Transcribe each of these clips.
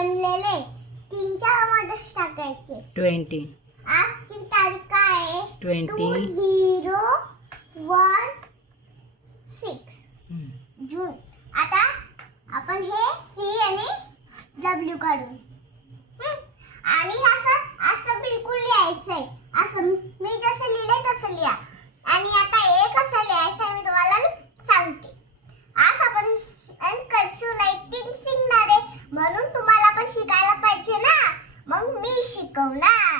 बनलेले 3-4 मध्येच टाकायचे. 20. आजची तारीख काय आहे? 20. 2016 जून. आता आपण हे सी आणि डब्ल्यू काढून आणि असं बिलकुल लिहायचंय. असं मी जसं लिहिलंय तसं लिहा. आणि आता हे कसं लिहायचं मी तुम्हाला सांगते. आज आपण कर्सिव्ह रायटिंग शिकणार आहे, म्हणून तुम्हाला पण शिकायला पाहिजे ना, मग मी शिकवणार.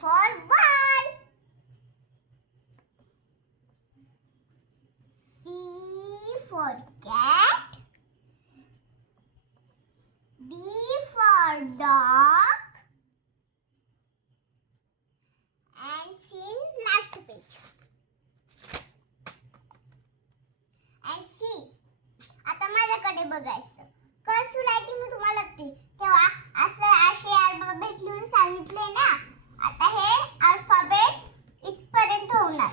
For ball. C for cat. D for dog. And C last page. And C. आता माझ्याकडे बघायचं. कर्सिव्ह रायटिंग मी तुम्हाला लागते तेव्हा असे अल्फाबेट लिहून सांगितले ना. आता हे अल्फाबेट इथपर्यंत होणार.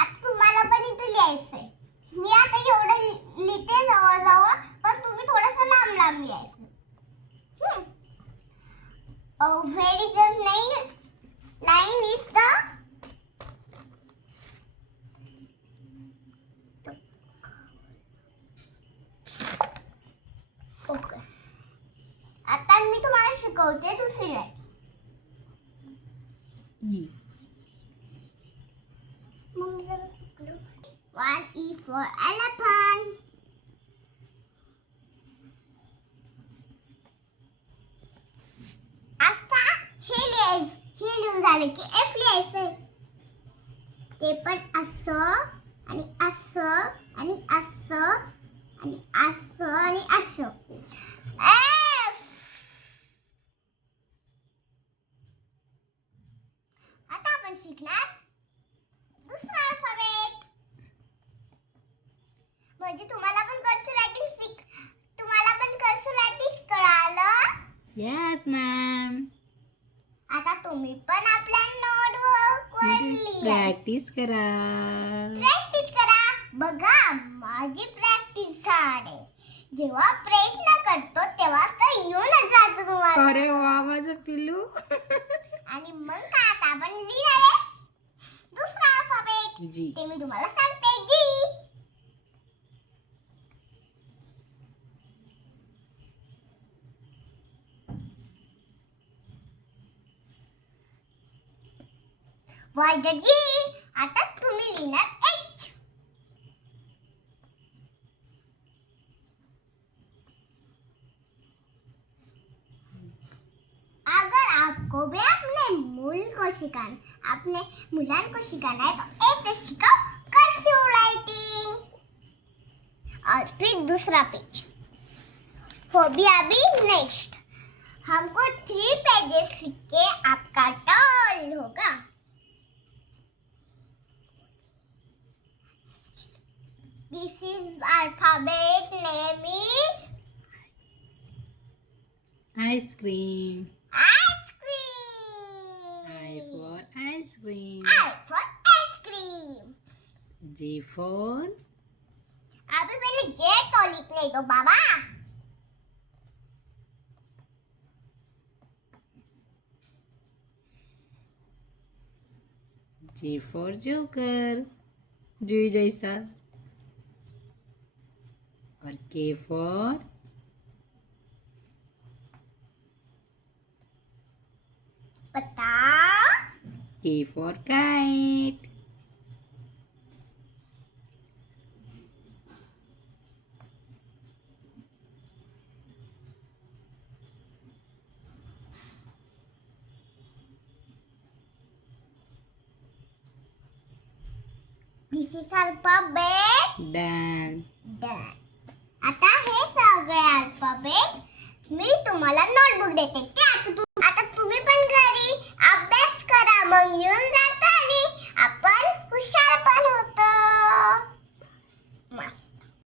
आता तुम्हाला पण इथे लिहायचंय. मी आता एवढं लिहिते जवळ, पण तुम्ही थोडंसं लांब लिहायचं. Where is the line is the okay. आता मी तुम्हाला शिकवते दुसरी writing. One E for elephant. आता हे लिहून झालं की F लिहायचंय. ते पण असं आणि असं आणि असं आणि असं आणि असं. F. आता आपण शिकणार दुसरा अल्फाबेट. म्हणजे तुम्हाला पण कर्सिव्ह रायटिंग कळालं? Yes, ma'am. आता तुम्ही पण आपल्या नोटबुक प्रॅक्टिस करा. बघा माझी प्रॅक्टिस झाली. जेव्हा प्रयत्न करतो तेव्हा तर येऊनच जातो तुम्हाला. अरे वा माझं पिल्लू. आणि मग काय आता आपण लिहिणार आहे दुसरा अल्फाबेट. जी. ते मी तुम्हाला सांगते. जी. Why the G? आता तुम्ही लिहिणार H. अगर आपको भी अपने मुलान को सिखाना है तो ऐसे सिखाओ कर्सिव राइटिंग. और फिर दूसरा पेज. वो भी अभी नेक्स्ट. हमको 3 पेजेस लिख के आपका टॉल होगा. This is alphabet name is Ice cream. ice cream. I for ice cream. I for ice cream. J for अभी पहले J तो लिखने दो बाबा. J for joker. जुई जैसा. और K for पता. K for kite. This is alphabet Done. done. आता हे सगळे अल्फाबेट मी तुम्हाला नोटबुक देते.